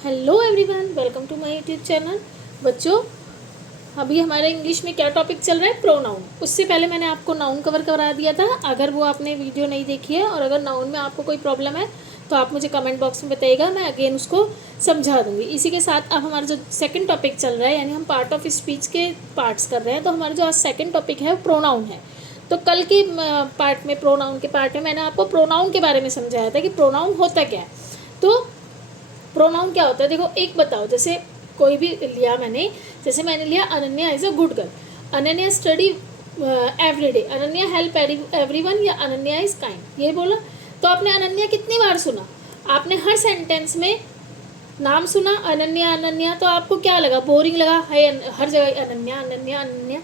Hello everyone, welcome to my YouTube channel. बच्चों, अभी हमारे इंग्लिश में क्या टॉपिक चल रहा है? प्रोनाउन। उससे पहले मैंने आपको नाउन कवर करा दिया था। अगर वो आपने वीडियो नहीं देखी है और अगर नाउन में आपको कोई प्रॉब्लम है तो आप मुझे कमेंट बॉक्स में बताइएगा, मैं अगेन उसको समझा दूंगी। इसी के साथ अब हमारा जो सेकंड टॉपिक चल रहा है, यानी हम पार्ट ऑफ स्पीच के पार्ट्स कर रहे हैं, तो हमारा जो आज सेकंड टॉपिक है वो प्रोनाउन है। तो कल के पार्ट में, प्रोनाउन के पार्ट में, मैंने आपको प्रोनाउन के बारे में समझाया था कि प्रोनाउन होता क्या है। तो प्रोनाउन क्या होता है, देखो एक बताओ। जैसे कोई भी लिया मैंने, जैसे मैंने लिया Ananya is a good girl, Ananya study every day, Ananya help everyone, या अनन्या इज़ काइंड, ये बोला। तो आपने अनन्या कितनी बार सुना? आपने हर सेंटेंस में नाम सुना अनन्या अनन्या, तो आपको क्या लगा? बोरिंग लगा है? हर जगह अनन्या अनन्या अनन्या।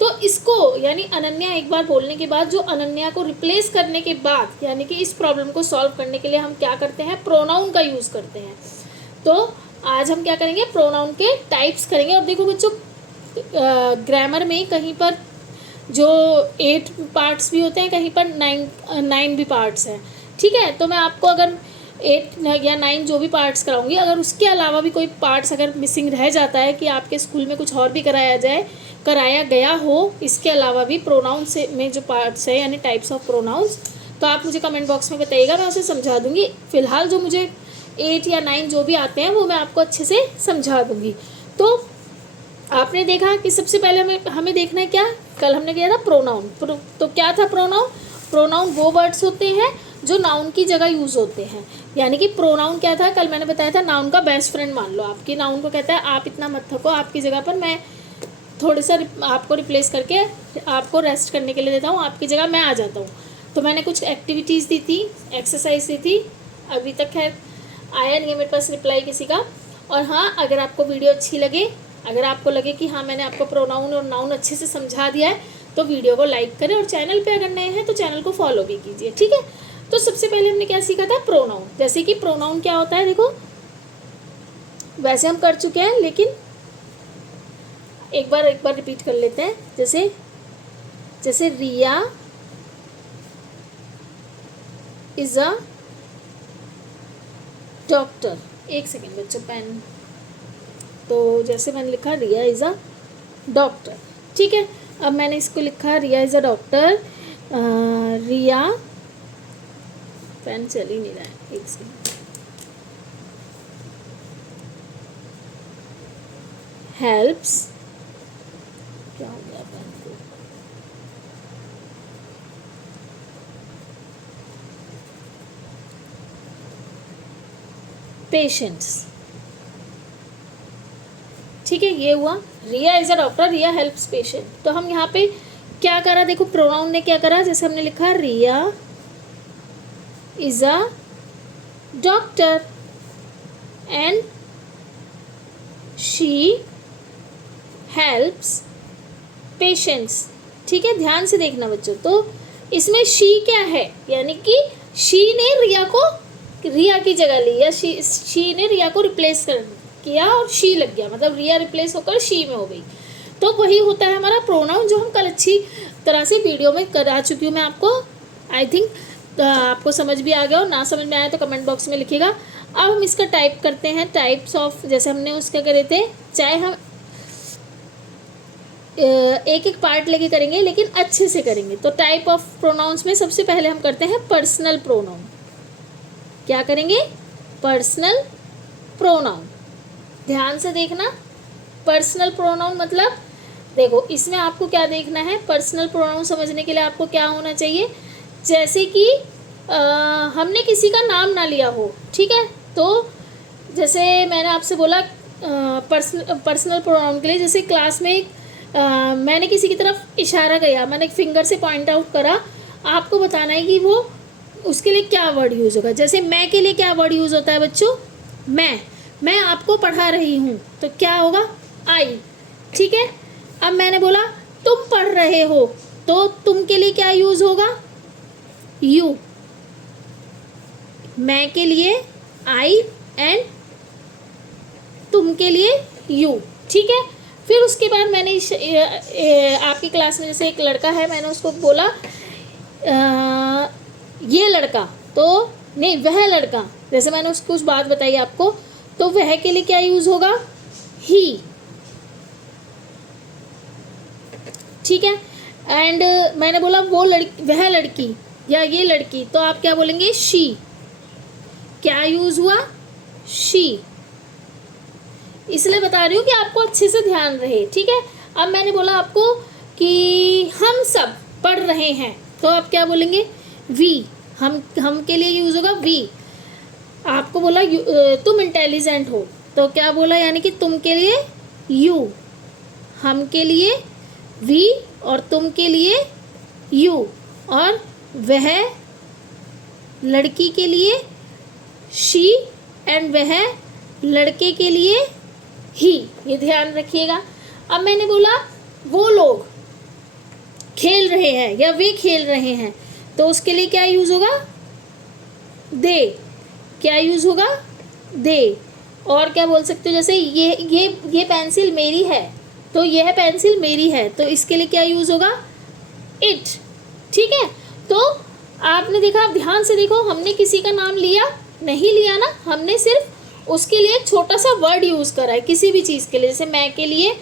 तो इसको, यानी अनन्या एक बार बोलने के बाद जो अनन्या को रिप्लेस करने के बाद, यानी कि इस प्रॉब्लम को सॉल्व करने के लिए हम क्या करते हैं? प्रोनाउन का यूज़ करते हैं। तो आज हम क्या करेंगे? प्रोनाउन के टाइप्स करेंगे। और देखो बच्चों, ग्रामर में कहीं पर जो 8 पार्ट्स भी होते हैं, कहीं पर 9 भी पार्ट्स हैं। ठीक है, तो मैं आपको अगर 8 या 9 जो भी पार्ट्स कराऊंगी, अगर उसके अलावा भी कोई पार्ट्स अगर मिसिंग रह जाता है कि आपके स्कूल में कुछ और भी कराया गया हो, इसके अलावा भी प्रोनाउन से में जो पार्ट्स है, यानी टाइप्स ऑफ प्रोनाउंस, तो आप मुझे कमेंट बॉक्स में बताइएगा, मैं उसे समझा दूंगी। फिलहाल जो मुझे 8 या 9 जो भी आते हैं वो मैं आपको अच्छे से समझा दूंगी। तो आपने देखा कि सबसे पहले हमें देखना है क्या? कल हमने किया था प्रोनाउन। तो क्या था प्रोनाउन? प्रोनाउन वो वर्ड्स होते हैं जो नाउन की जगह यूज़ होते हैं। यानी कि प्रोनाउन क्या था? कल मैंने बताया था, नाउन का बेस्ट फ्रेंड मान लो। आपकी नाउन को कहता है आप इतना मत थको, आपकी जगह पर मैं थोड़ा सा आपको रिप्लेस करके आपको रेस्ट करने के लिए देता हूँ, आपकी जगह मैं आ जाता हूँ। तो मैंने कुछ एक्टिविटीज़ दी थी, एक्सरसाइज दी थी। अभी तक है आया नहीं है मेरे पास रिप्लाई किसी का। और हाँ, अगर आपको वीडियो अच्छी लगे, अगर आपको लगे कि हाँ मैंने आपको प्रोनाउन और नाउन अच्छे से समझा दिया है, तो वीडियो को लाइक करें और चैनल पे अगर नए हैं तो चैनल को फॉलो भी कीजिए। ठीक है, तो सबसे पहले हमने क्या सीखा था? प्रोनाउन। जैसे कि प्रोनाउन क्या होता है, देखो वैसे हम कर चुके हैं, लेकिन एक बार रिपीट कर लेते हैं। जैसे रिया इज़ अ डॉक्टर। एक सेकेंड बच्चों, पेन। तो जैसे मैंने लिखा रिया इज़ अ डॉक्टर, ठीक है। अब मैंने इसको लिखा Riya is a doctor. Riya, pen चल ही नहीं रहा है, एक सेकेंड। हेल्प्स, क्या हो गया पेन को? पेशेंट्स, ठीक है। ये हुआ Riya is a doctor, Riya helps patient. तो हम यहाँ पे क्या करा? देखो प्रोनाउन ने क्या करा, जैसे हमने लिखा Riya is a doctor and she helps patients. ठीक है, ध्यान से देखना बच्चों। तो इसमें शी क्या है? यानी कि शी ने रिया की जगह ली, या शी ने रिया को रिप्लेस किया और शी लग गया, मतलब रिया रिप्लेस होकर शी में हो गई। तो वही होता है हमारा प्रोनाउन, जो हम कल अच्छी तरह से वीडियो में करा चुकी हूँ मैं आपको। आई थिंक आपको समझ भी आ गया, और ना समझ में आया तो कमेंट बॉक्स में लिखिएगा। अब हम इसका टाइप करते हैं, टाइप्स ऑफ। जैसे हमने उसका करे थे, चाहे हम एक एक पार्ट लेके करेंगे, लेकिन अच्छे से करेंगे। तो टाइप ऑफ प्रोनाउंस में सबसे पहले हम करते हैं पर्सनल प्रोनाउन। क्या करेंगे? Personal pronoun. ध्यान से देखना, पर्सनल प्रोनाउन मतलब, देखो इसमें आपको क्या देखना है। पर्सनल प्रोनाउन समझने के लिए आपको क्या होना चाहिए? जैसे कि हमने किसी का नाम ना लिया हो, ठीक है। तो जैसे मैंने आपसे बोला पर्सनल प्रोनाउन के लिए, जैसे क्लास में मैंने किसी की तरफ इशारा किया, मैंने फिंगर से पॉइंट आउट करा, आपको बताना है कि वो उसके लिए क्या वर्ड यूज़ होगा। जैसे मैं के लिए क्या वर्ड यूज़ होता है बच्चों? मैं आपको पढ़ा रही हूँ, तो क्या होगा? आई, ठीक है। अब मैंने बोला तुम पढ़ रहे हो, तो तुम के लिए क्या यूज़ होगा? यू। मैं के लिए आई एंड तुम के लिए यू, ठीक है। फिर उसके बाद मैंने आपकी क्लास में जैसे एक लड़का है, मैंने उसको बोला ये लड़का, तो नहीं वह लड़का, जैसे मैंने उसको कुछ बात बताई आपको, तो वह के लिए क्या यूज होगा, ही। ठीक है। एंड मैंने बोला वो लड़की, वह लड़की या ये लड़की, तो आप क्या बोलेंगे, शी। क्या यूज हुआ, शी। इसलिए बता रही हूँ कि आपको अच्छे से ध्यान रहे। ठीक है। अब मैंने बोला आपको कि हम सब पढ़ रहे हैं, तो आप क्या बोलेंगे, वी। हम के लिए यूज होगा वी। आपको बोला तुम इंटेलिजेंट हो, तो क्या बोला, यानी कि तुम के लिए यू, हम के लिए वी और तुम के लिए यू, और वह लड़की के लिए शी एंड वह लड़के के लिए ही। ये ध्यान रखिएगा। अब मैंने बोला वो लोग खेल रहे हैं या वे खेल रहे हैं, तो उसके लिए क्या यूज होगा, दे। क्या यूज होगा, दे। और क्या बोल सकते हो, जैसे ये पेंसिल मेरी है, तो यह पेंसिल मेरी है, तो इसके लिए क्या यूज होगा, इट। ठीक है। तो आपने देखा, आप ध्यान से देखो, हमने किसी का नाम लिया नहीं लिया ना, हमने सिर्फ उसके लिए एक छोटा सा वर्ड यूज करा है किसी भी चीज़ के लिए। जैसे मैं के लिए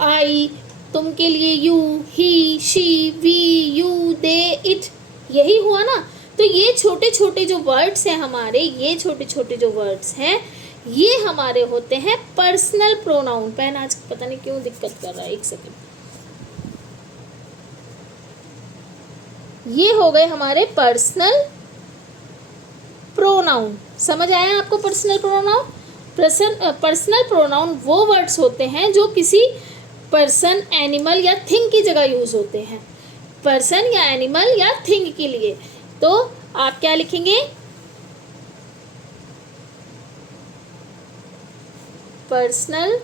आई, तुम के लिए you, he, she, we, you, they, it, यही हुआ ना। तो ये छोटे छोटे जो वर्ड्स हैं हमारे, ये छोटे छोटे जो वर्ड्स हैं, ये हमारे होते हैं पर्सनल प्रोनाउन। पेन आज पता नहीं क्यों दिक्कत कर रहा है, एक सेकेंड। ये हो गए हमारे पर्सनल प्रोनाउन। समझ आया आपको पर्सनल प्रोनाउन? पर्सनल प्रोनाउन वो वर्ड्स होते हैं जो किसी पर्सन, एनिमल या थिंग की जगह यूज होते हैं, पर्सन या एनिमल या थिंग के लिए। तो आप क्या लिखेंगे, पर्सनल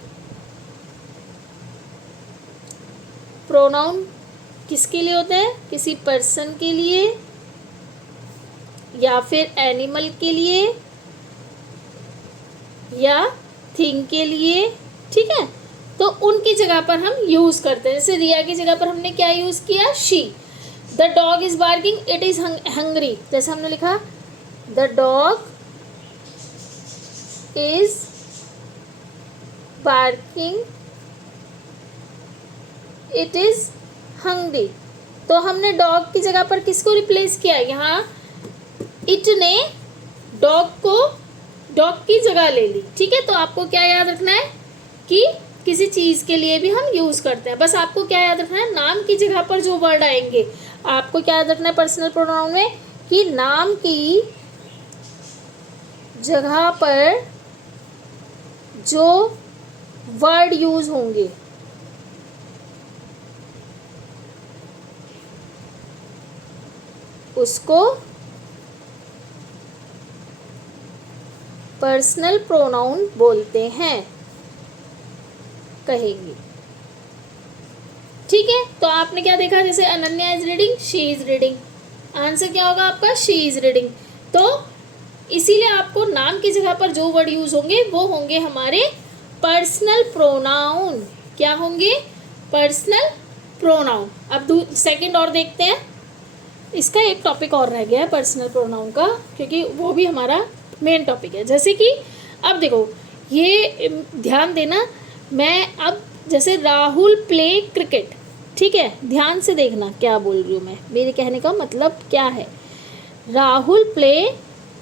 प्रोनाउन किसके लिए होते हैं, किसी पर्सन के लिए या फिर एनिमल के लिए या थिंग के लिए। ठीक है। तो उनकी जगह पर हम यूज करते हैं। जैसे रिया की जगह पर हमने क्या यूज किया, she. The dog is barking, it is hungry. जैसे हमने लिखा, the dog is barking, it is hungry. तो हमने डॉग की जगह पर किसको रिप्लेस किया, यहाँ इट ने डॉग की जगह ले ली। ठीक है। तो आपको क्या याद रखना है कि किसी चीज़ के लिए भी हम यूज़ करते हैं। बस आपको क्या याद रखना है, नाम की जगह पर जो वर्ड आएंगे, आपको क्या याद रखना है पर्सनल प्रोनाउन में, कि नाम की जगह पर जो वर्ड यूज होंगे उसको पर्सनल प्रोनाउन बोलते हैं, कहेंगे। ठीक है। तो आपने क्या देखा, जैसे Ananya is reading, she is reading. Answer क्या होगा आपका, शी इज रीडिंग। तो इसीलिए आपको नाम की जगह पर जो वर्ड यूज होंगे वो होंगे हमारे पर्सनल प्रोनाउन। क्या होंगे, पर्सनल प्रोनाउन। अब सेकंड और देखते हैं। इसका एक टॉपिक और रह गया है पर्सनल प्रोनाउन का, क्योंकि वो भी हमारा मेन टॉपिक है। जैसे कि अब देखो, ये ध्यान देना, मैं अब जैसे राहुल प्ले क्रिकेट। ठीक है, ध्यान से देखना क्या बोल रही हूँ मैं, मेरे कहने का मतलब क्या है। Rahul play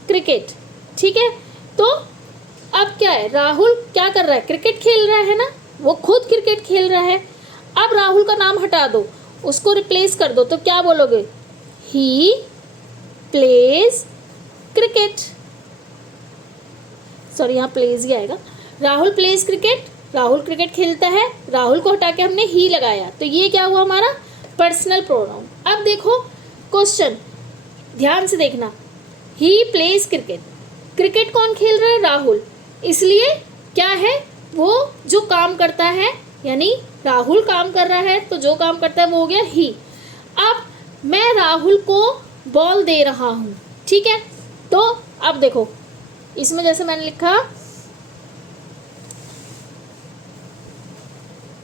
cricket. ठीक है। तो अब क्या है, राहुल क्या कर रहा है, क्रिकेट खेल रहा है ना, वो खुद क्रिकेट खेल रहा है। अब राहुल का नाम हटा दो, उसको रिप्लेस कर दो, तो क्या बोलोगे, ही प्लेज क्रिकेट। सॉरी, यहाँ प्लेज ही आएगा। Rahul pledge cricket, Rahul cricket खेलता है, राहुल को हटा के हमने ही लगाया, तो ये क्या हुआ हमारा पर्सनल प्रोनाउन। अब देखो क्वेश्चन, ध्यान से देखना, ही प्लेज क्रिकेट, क्रिकेट कौन खेल रहा है, राहुल। इसलिए क्या है, वो जो काम करता है, यानी राहुल काम कर रहा है, तो जो काम करता है वो हो गया ही। अब मैं राहुल को बॉल दे रहा हूँ। ठीक है। तो अब देखो, इसमें जैसे मैंने लिखा,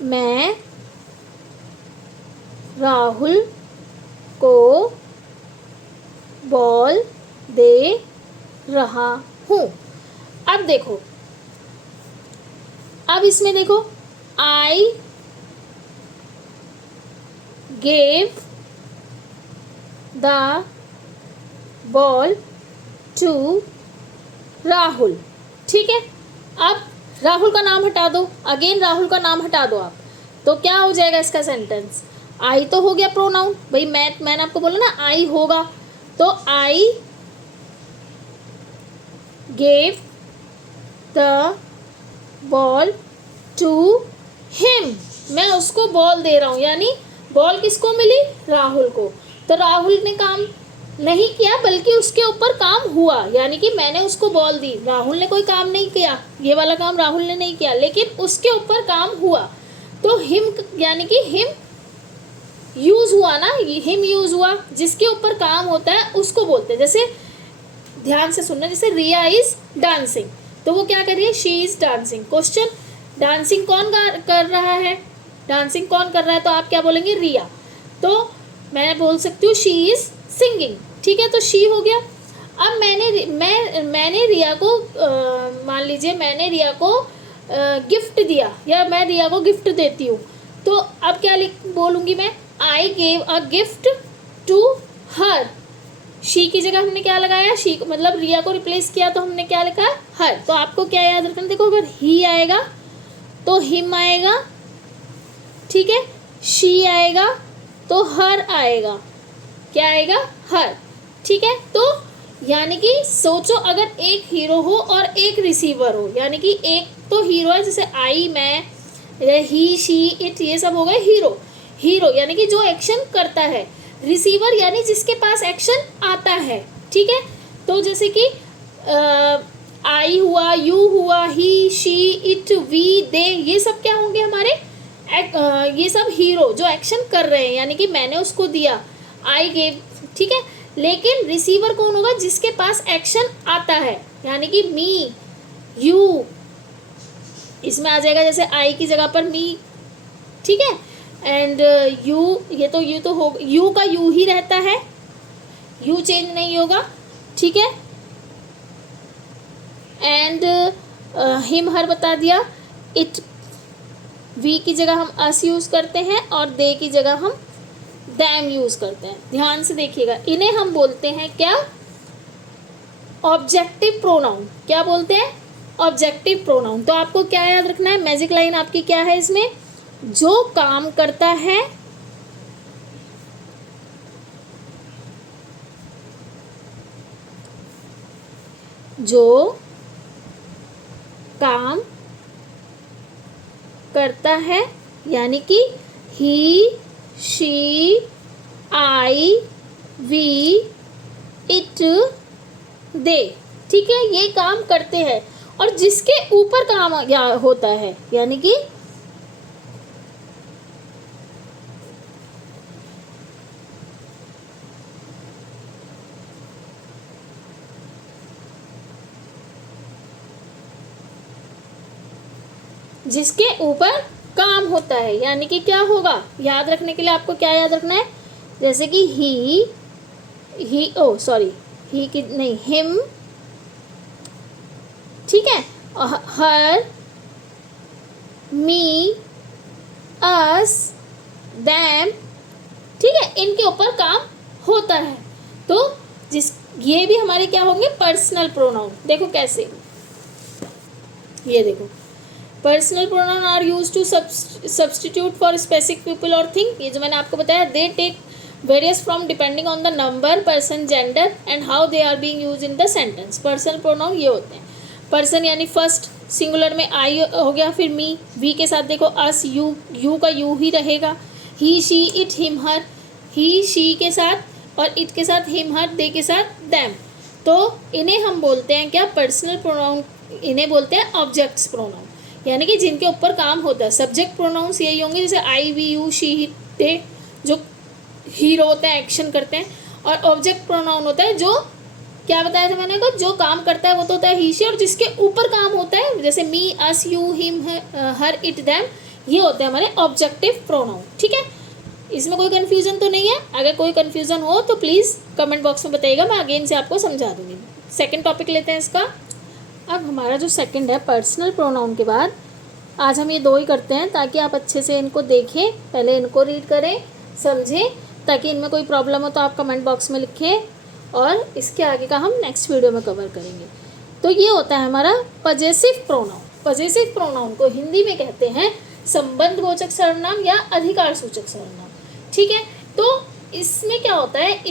मैं राहुल को बॉल दे रहा हूँ। अब देखो, अब इसमें देखो, I gave the ball to Rahul. ठीक है, अब राहुल का नाम हटा दो, अगेन राहुल का नाम हटा दो आप, तो क्या हो जाएगा इसका सेंटेंस? आई तो हो गया प्रोनाउन भाई, मैंने आपको बोला ना आई होगा, तो I gave the ball to him, मैं उसको बॉल दे रहा हूँ, यानी बॉल किसको मिली? राहुल को। तो राहुल ने काम नहीं किया बल्कि उसके ऊपर काम हुआ, यानी कि मैंने उसको बॉल दी, राहुल ने कोई काम नहीं किया, ये वाला काम राहुल ने नहीं किया, लेकिन उसके ऊपर काम हुआ। तो हिम यानी कि हिम यूज हुआ ना, हिम यूज हुआ, जिसके ऊपर काम होता है उसको बोलते हैं। जैसे ध्यान से सुनना, जैसे रिया इज डांसिंग, तो वो क्या कर रही है? She is dancing. Question, dancing कौन कर रहा है? डांसिंग कौन कर रहा है? तो आप क्या बोलेंगे? रिया। तो मैं बोल सकती हूँ शी इज सिंगिंग। ठीक है, तो शी हो गया। अब मैंने रिया को मान लीजिए मैंने रिया को गिफ्ट दिया, या मैं रिया को गिफ्ट देती हूँ, तो अब क्या बोलूँगी मैं? I gave a gift to her. She की जगह हमने क्या लगाया? शी, मतलब रिया को रिप्लेस किया, तो हमने क्या लिखा? हर। तो आपको क्या याद रखना? देखो, अगर ही आएगा तो हिम आएगा, ठीक है, शी आएगा तो हर आएगा, क्या आएगा? हर। ठीक है, तो यानी कि सोचो, अगर एक हीरो हो और एक रिसीवर हो, यानी कि एक तो हीरो है, जैसे आई, मैं, ही, शी, इट, ये सब हो गए हीरो। हीरो यानी कि जो एक्शन करता है, रिसीवर यानी जिसके पास एक्शन आता है। ठीक है, तो जैसे कि आई हुआ, यू हुआ, ही, शी, इट, वी, दे, ये सब क्या होंगे हमारे? ये सब हीरो जो एक्शन कर रहे हैं, यानी कि मैंने उसको दिया, आई गेव। ठीक है, लेकिन रिसीवर कौन होगा? जिसके पास एक्शन आता है, यानी कि मी, यू, इसमें आ जाएगा, जैसे आई की जगह पर मी। ठीक है, एंड यू, ये तो यू तो हो, यू का यू ही रहता है, यू चेंज नहीं होगा। ठीक है, एंड हिम, हर बता दिया। इट, वी की जगह हम अस यूज़ करते हैं, और दे की जगह हम दैम यूज़ करते हैं। ध्यान से देखिएगा, इन्हें हम बोलते हैं क्या? Objective pronoun. क्या बोलते हैं? Objective pronoun. तो आपको क्या याद रखना है? मैजिक लाइन आपकी क्या है इसमें? जो काम करता है, जो काम करता है, यानी कि ही, शी, आई, वी, इट, दे। ठीक है, ये काम करते हैं, और जिसके ऊपर काम होता है, यानी कि जिसके ऊपर काम होता है, यानी कि क्या होगा? याद रखने के लिए आपको क्या याद रखना है? जैसे कि ही की नहीं, हिम, ठीक है, हर, मी, अस, दैम। ठीक है, इनके ऊपर काम होता है। तो ये भी हमारे क्या होंगे? Personal pronoun. देखो कैसे, ये देखो, personal pronoun are use to substitute for specific people और थिंग। ये जो मैंने आपको बताया, they take various from depending on the number, person, gender and how they are being use in the sentence. Personal pronoun ये होते हैं। Person यानी फर्स्ट सिंगुलर में आई हो गया, फिर मी, वी के साथ देखो अस, यू का यू ही रहेगा, he, she, it, him, her, he, she के साथ, और इट के साथ हिम, हर, दे के साथ दैम। तो इन्हें हम बोलते हैं क्या? Personal pronoun. इन्हें बोलते हैं ऑब्जेक्ट्स प्रोनाउन, यानी कि जिनके ऊपर काम होता है। सब्जेक्ट प्रोनाउंस यही होंगे, जैसे आई, वी, यू, शी, दे, जो हीरो होते हैं, एक्शन करते हैं। और ऑब्जेक्ट प्रोनाउन होता है जो, क्या बताया था मैंने को, जो काम करता है वो तो होता है ही, शी, और जिसके ऊपर काम होता है, जैसे me, us, you, him, her, it, them, ये होते हैं हमारे ऑब्जेक्टिव प्रोनाउन। ठीक है, इसमें कोई कन्फ्यूजन तो नहीं है? अगर कोई कन्फ्यूजन हो तो प्लीज़ कमेंट बॉक्स में बताइएगा, मैं अगेन से आपको समझा दूँगी। सेकेंड टॉपिक लेते हैं इसका। अब हमारा जो सेकंड है, पर्सनल प्रोनाउन के बाद आज हम ये 2 ही करते हैं ताकि आप अच्छे से इनको देखें, पहले इनको रीड करें, समझें, ताकि इनमें कोई प्रॉब्लम हो तो आप कमेंट बॉक्स में लिखें और इसके आगे का हम नेक्स्ट वीडियो में कवर करेंगे। तो ये होता है हमारा पजेसिव प्रोनाउन। पजेसिव प्रोनाउन को हिंदी में कहते हैं संबंधवाचक सर्वनाम या अधिकार सूचक सर्वनाम। ठीक है, तो इसमें क्या होता है,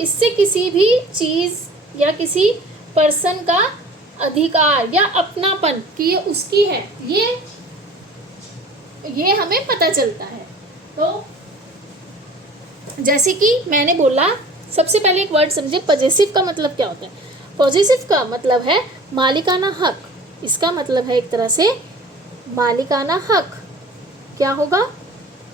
इससे किसी भी चीज़ या किसी पर्सन का अधिकार या अपनापन कि ये उसकी है, ये हमें पता चलता है। तो जैसे कि मैंने बोला, सबसे पहले एक वर्ड समझे, पजेसिव का मतलब क्या होता है। पजेसिव का मतलब है मालिकाना हक। इसका मतलब है एक तरह से मालिकाना हक। क्या होगा,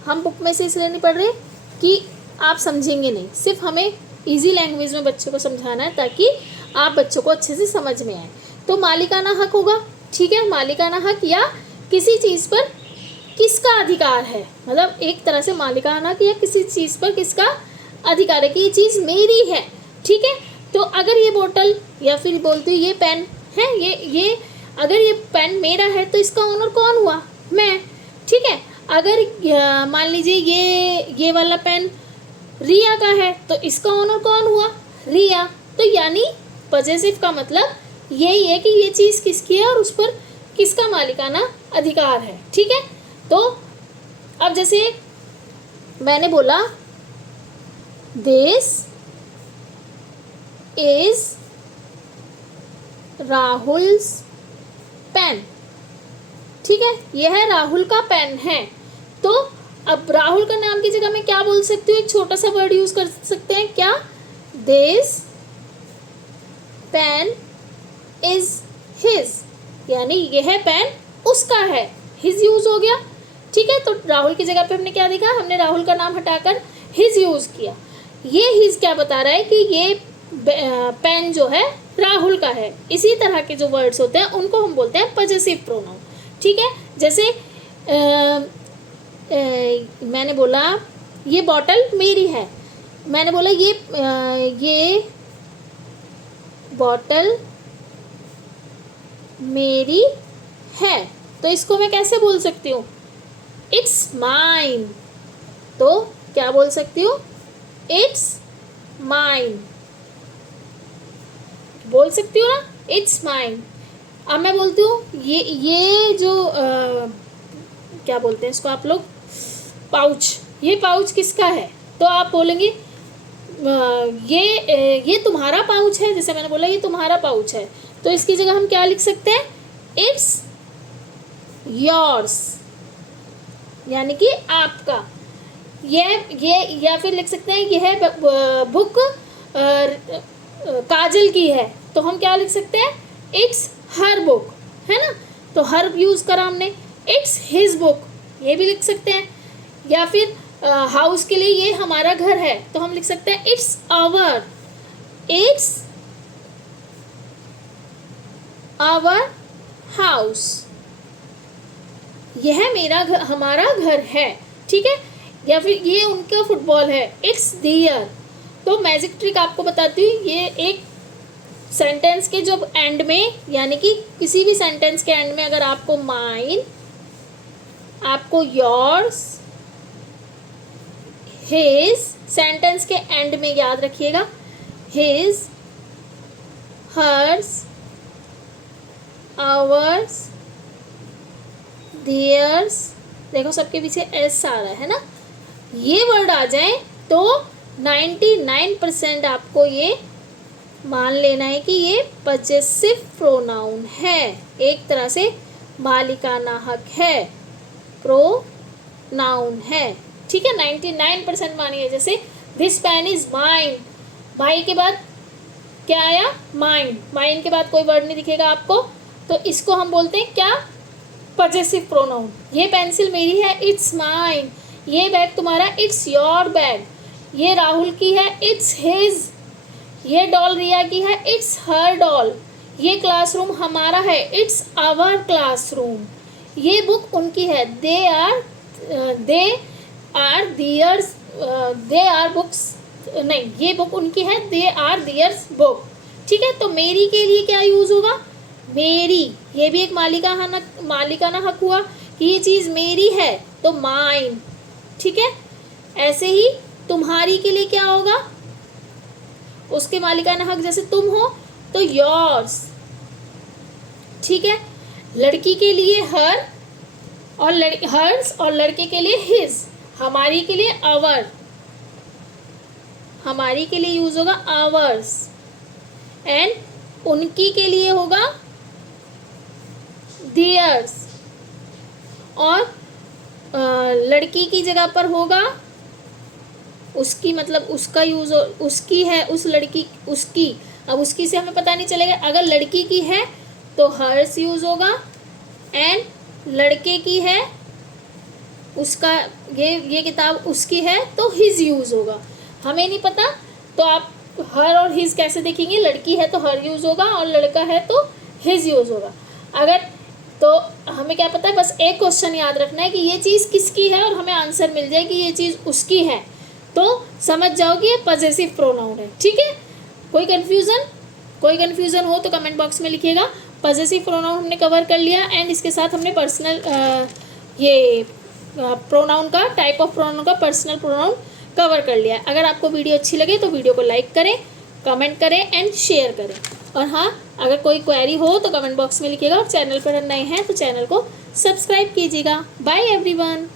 हम बुक में से इसलिए नहीं पढ़ रहे कि आप समझेंगे नहीं, सिर्फ हमें इजी लैंग्वेज में बच्चों को समझाना है ताकि आप बच्चों को अच्छे से समझ में आए। तो मालिकाना हक होगा। ठीक है, मालिकाना हक या किसी चीज़ पर किसका अधिकार है, मतलब एक तरह से मालिकाना हक या किसी चीज़ पर किसका अधिकार है कि ये चीज़ मेरी है। ठीक है, तो अगर ये बोतल या फिर बोलती हूँ ये पेन है, ये अगर ये पेन मेरा है तो इसका ओनर कौन हुआ, मैं। ठीक है, अगर मान लीजिए ये वाला पेन रिया का है तो इसका ओनर कौन हुआ, रिया। तो यानी पजेसिव का मतलब यही है कि ये चीज़ किसकी है और उस पर किसका मालिकाना अधिकार है। ठीक है, तो अब जैसे मैंने बोला दिस इज राहुल्स पेन। ठीक है, यह है राहुल का पेन है। तो अब राहुल का नाम की जगह मैं क्या बोल सकती हूँ, एक छोटा सा वर्ड यूज कर सकते हैं, क्या, दिस पेन इज हिज, यानी यह पेन उसका है, हिज यूज हो गया। ठीक है, तो राहुल की जगह पे हमने क्या देखा, हमने राहुल का नाम हटाकर हिज यूज किया। ये हिज क्या बता रहा है कि ये पेन जो है राहुल का है। इसी तरह के जो वर्ड्स होते हैं उनको हम बोलते हैं पजेसिव प्रोनाउन। ठीक है, जैसे मैंने बोला ये बॉटल मेरी है, मैंने बोला ये बॉटल मेरी है, तो इसको मैं कैसे बोल सकती हूँ, इट्स माइन। तो क्या बोल सकती हूँ, इट्स माइन बोल सकती हूँ ना, इट्स माइन। अब मैं बोलती हूँ ये जो क्या बोलते हैं इसको आप लोग, पाउच, ये पाउच किसका है, तो आप बोलेंगे ये तुम्हारा पाउच है। जैसे मैंने बोला ये तुम्हारा पाउच है, तो इसकी जगह हम क्या लिख सकते हैं, इट्स योर्स, यानी कि आपका। ये या फिर लिख सकते हैं यह बुक काजल की है, तो हम क्या लिख सकते हैं, इट्स हर बुक, है ना। तो हर यूज़ करा हमने, इट्स हिज बुक, ये भी लिख सकते हैं। या फिर हाउस के लिए ये हमारा घर है, तो हम लिख सकते हैं इट्स आवर हाउस, यह मेरा घर, हमारा घर है। ठीक है, या फिर ये उनका फुटबॉल है, इट्स देयर। तो मैजिक ट्रिक आपको बताती हूँ, ये एक सेंटेंस के जो एंड में, यानी कि किसी भी सेंटेंस के एंड में अगर आपको माइन, आपको योर्स, हिज, सेंटेंस के एंड में याद रखिएगा हिज, हर्स, आवर्स, देयर्स, देखो सबके पीछे एस आ रहा है ना, ये वर्ड आ जाए तो 99% आपको ये मान लेना है कि ये पजेसिव प्रोनाउन है, एक तरह से मालिकाना हक है, प्रोनाउन है। ठीक है, 99% मानिए। जैसे दिस पेन इज माइन, माई के बाद क्या आया, माइन, माइन के बाद कोई वर्ड नहीं दिखेगा आपको, तो इसको हम बोलते हैं क्या, पजेसिव प्रोनाउन। ये पेंसिल मेरी है, इट्स माइन। ये बैग तुम्हारा, इट्स योर बैग। ये राहुल की है, इट्स हिज। ये डॉल रिया की है, इट्स हर डॉल। ये क्लासरूम हमारा है, इट्स आवर क्लासरूम। ये बुक उनकी है, दे आर बुक्स, नहीं, ये बुक उनकी है, दे आर देयर्स बुक। ठीक है, तो मेरी के लिए क्या यूज़ होगा, मेरी, ये भी एक मालिकाना हक हुआ कि ये चीज़ मेरी है तो माइन, ठीक है। ऐसे ही तुम्हारी के लिए क्या होगा, उसके मालिकाना हक, जैसे तुम हो तो योर्स, ठीक है। लड़की के लिए हर और हर्स, और लड़के के लिए हिज। हमारी के लिए आवर, हमारी के लिए यूज होगा आवर्स। एंड उनकी के लिए होगा देयर्स। और लड़की की जगह पर होगा उसकी, मतलब उसका यूज, उसकी है, उस लड़की, उसकी। अब उसकी से हमें पता नहीं चलेगा, अगर लड़की की है तो हर्स यूज होगा, एंड लड़के की है, उसका, ये किताब उसकी है तो हिज यूज होगा। हमें नहीं पता तो आप हर और हिज कैसे देखेंगे, लड़की है तो हर यूज होगा और लड़का है तो हिज यूज होगा। अगर तो हमें क्या पता है, बस एक क्वेश्चन याद रखना है कि ये चीज़ किसकी है और हमें आंसर मिल जाए कि ये चीज़ उसकी है, तो समझ जाओ कि ये पजेसिव प्रोनाउन है, ठीक है। कोई कन्फ्यूज़न हो तो कमेंट बॉक्स में लिखिएगा। पजेसिव प्रोनाउन हमने कवर कर लिया, एंड इसके साथ हमने पर्सनल ये प्रोनाउन का, टाइप ऑफ प्रोनाउन का पर्सनल प्रोनाउन कवर कर लिया है। अगर आपको वीडियो अच्छी लगे तो वीडियो को लाइक करें, कमेंट करें एंड शेयर करें। और हाँ, अगर कोई क्वेरी हो तो कमेंट बॉक्स में लिखिएगा, और चैनल पर नए हैं तो चैनल को सब्सक्राइब कीजिएगा। Bye everyone.